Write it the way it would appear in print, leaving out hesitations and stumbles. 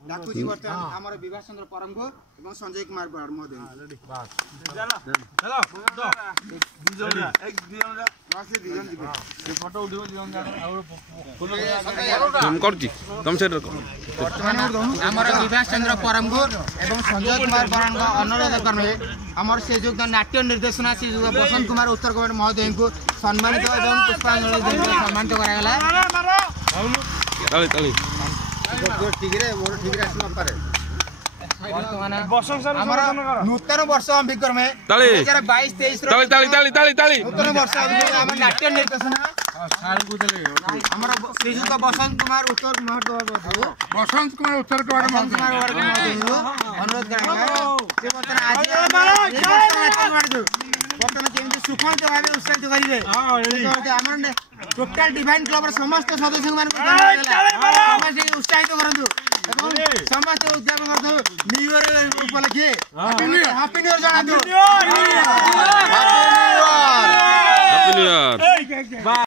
डाकुजी वर्तमान हमर विवाह चंद्र परम को एवं संजय कुमार बराड़ महोदय हमर विवाह चंद्र परम को एवं संजय कुमार बराड़ का अनुरोध करमे हमर से जो नाट्य निर्देशना से बसंत कुमार उत्तर कमल महोदय को सम्मानित एवं पुष्पांजलि देके सम्मानित करा गेला ताली ताली ठीक रे मोर ठीक रे आसना पारे नूतन वर्ष हम विक्रम है 2022 23 ताली ताली ताली ताली ताली नूतन वर्ष हम नाट्य निर्देशना हमरा श्रीजुत बसंत कुमार उत्तर बसंत कुमार उत्तर अनुरोध करेंगे से बर्तमान आज बर्तमान केमि सुखंत भाबे उत्साहित करिवे हमर टोटल डिवाइन क्लब समस्त सदस्य मान समस्त उत्साहित करंतु समस्त उद्यापन करथु न्यू ईयर उपलक्षे हैप्पी न्यू ईयर जणांतु हैप्पी न्यू ईयर